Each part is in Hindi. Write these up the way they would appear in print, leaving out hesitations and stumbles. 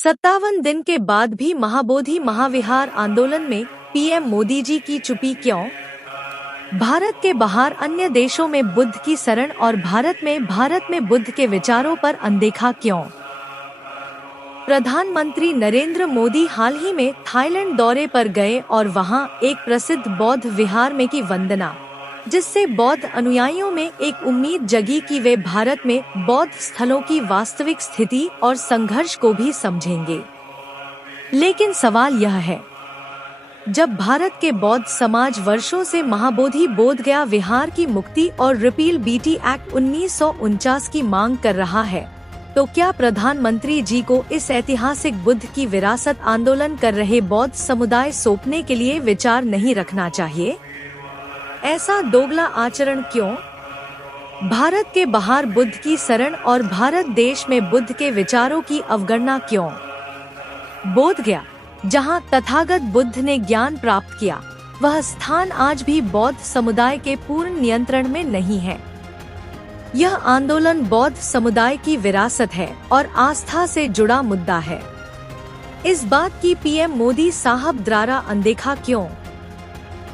57 दिन के बाद भी महाबोधि महाविहार आंदोलन में पीएम मोदी जी की चुप्पी क्यों? भारत के बाहर अन्य देशों में बुद्ध की शरण और भारत में बुद्ध के विचारों पर अनदेखा क्यों? प्रधानमंत्री नरेंद्र मोदी हाल ही में थाईलैंड दौरे पर गए और वहां एक प्रसिद्ध बौद्ध विहार में की वंदना, जिससे बौद्ध अनुयायियों में एक उम्मीद जगी कि वे भारत में बौद्ध स्थलों की वास्तविक स्थिति और संघर्ष को भी समझेंगे। लेकिन सवाल यह है, जब भारत के बौद्ध समाज वर्षों से महाबोधि बोध गया विहार की मुक्ति और रिपील बीटी एक्ट 1949 की मांग कर रहा है, तो क्या प्रधानमंत्री जी को इस ऐतिहासिक बुद्ध की विरासत आंदोलन कर रहे बौद्ध समुदाय सौंपने के लिए विचार नहीं रखना चाहिए? ऐसा दोगला आचरण क्यों? भारत के बाहर बुद्ध की शरण और भारत देश में बुद्ध के विचारों की अवगणना क्यों? बोध गया, जहां तथागत बुद्ध ने ज्ञान प्राप्त किया, वह स्थान आज भी बौद्ध समुदाय के पूर्ण नियंत्रण में नहीं है। यह आंदोलन बौद्ध समुदाय की विरासत है और आस्था से जुड़ा मुद्दा है। इस बात की पीएम मोदी साहब द्वारा अनदेखा क्यों?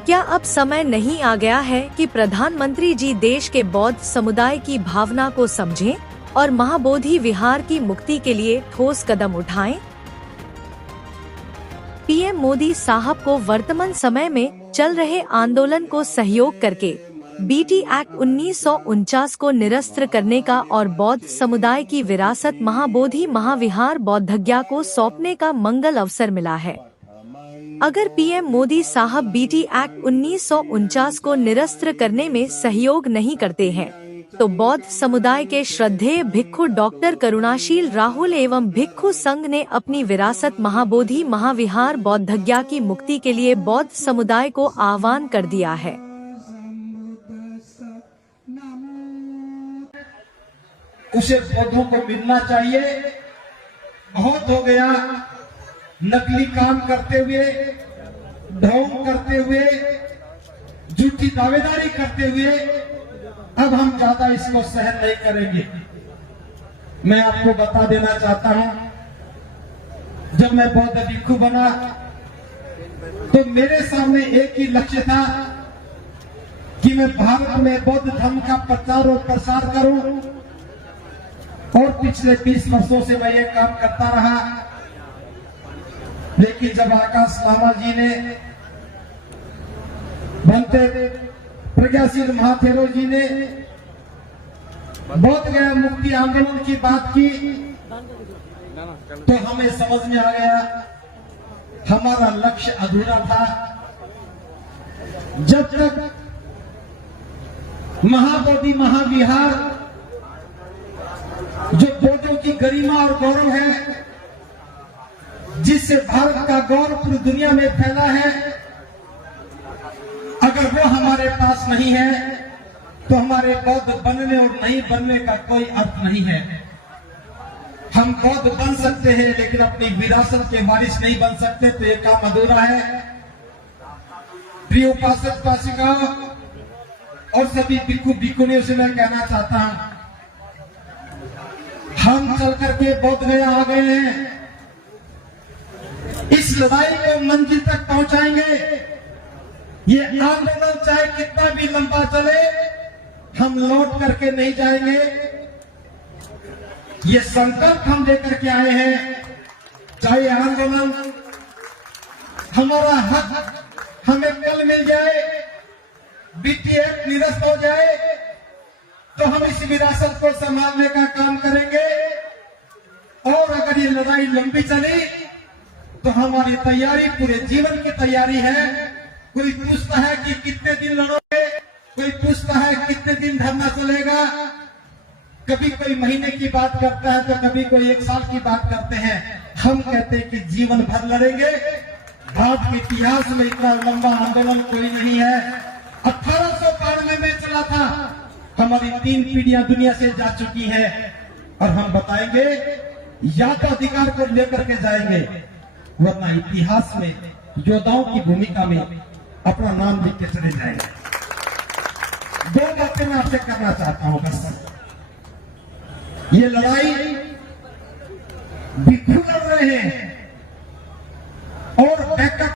क्या अब समय नहीं आ गया है कि प्रधानमंत्री जी देश के बौद्ध समुदाय की भावना को समझें और महाबोधि विहार की मुक्ति के लिए ठोस कदम उठाएं? पीएम मोदी साहब को वर्तमान समय में चल रहे आंदोलन को सहयोग करके बीटी एक्ट 1949 को निरस्त करने का और बौद्ध समुदाय की विरासत महाबोधि महाविहार बौद्धज्ञा को सौंपने का मंगल अवसर मिला है। अगर पीएम मोदी साहब बीटी एक्ट 1949 को निरस्त करने में सहयोग नहीं करते हैं, तो बौद्ध समुदाय के श्रद्धेय भिक्खु डॉक्टर करुणाशील राहुल एवं भिक्खु संघ ने अपनी विरासत महाबोधि महाविहार बौद्धज्ञा की मुक्ति के लिए बौद्ध समुदाय को आह्वान कर दिया है। उसे बौद्धों को मिलना चाहिए। बहुत हो गया नकली काम करते हुए, ढोंग करते हुए, झूठी दावेदारी करते हुए। अब हम ज्यादा इसको सहन नहीं करेंगे। मैं आपको बता देना चाहता हूं, जब मैं बौद्ध भिक्खु बना तो मेरे सामने एक ही लक्ष्य था कि मैं भारत में बौद्ध धर्म का प्रचार और प्रसार करूं, और पिछले 20 वर्षों से मैं ये काम करता रहा। लेकिन जब आकाश लामा जी ने, बनते प्रज्ञाशील महाथेरो जी ने बौद्ध गया मुक्ति आंदोलन की बात की, तो हमें समझ में आ गया हमारा लक्ष्य अधूरा था। जब तक महाबोधि महाविहार, जो बौद्धों की गरिमा और गौरव है, जिससे भारत का गौरव पूरी दुनिया में फैला है, अगर वो हमारे पास नहीं है तो हमारे बौद्ध बनने और नहीं बनने का कोई अर्थ नहीं है। हम बौद्ध बन सकते हैं लेकिन अपनी विरासत के वारिस नहीं बन सकते, तो ये काम अधूरा है। प्रिय उपासक उपासिकाओं और सभी भिक्खु भिक्खुनियों से मैं कहना चाहता हूं, हम चल करके बौद्ध गया आ गए हैं। इस लड़ाई को मंजिल तक पहुंचाएंगे। ये आंदोलन चाहे कितना भी लंबा चले, हम लौट करके नहीं जाएंगे। ये संकल्प हम लेकर के आए हैं, चाहे आंदोलन हमारा हक हमें कल मिल जाए, बीटी एक्ट निरस्त हो जाए, तो हम इस विरासत को संभालने का काम करेंगे। और अगर ये लड़ाई लंबी चली तो हमारी तैयारी पूरे जीवन की तैयारी है। कोई पूछता है कि कितने दिन लड़ोगे, कोई पूछता है कितने दिन धरना चलेगा, कभी कोई महीने की बात करता है तो कभी कोई 1 साल की बात करते हैं। हम कहते हैं कि जीवन भर लड़ेंगे। भारत के इतिहास में इतना लंबा आंदोलन कोई नहीं है। 1892 में चला था। हमारी 3 पीढ़ियां दुनिया से जा चुकी हैं और हम बताएंगे या तो अधिकार को लेकर के जाएंगे, वरना इतिहास में योद्धाओं की भूमिका में अपना नाम लिख के चले जाएंगे। 2 बातें मैं आपसे करना चाहता हूं बस। ये लड़ाई भिक्खु लड़ रहे हैं और बैकअप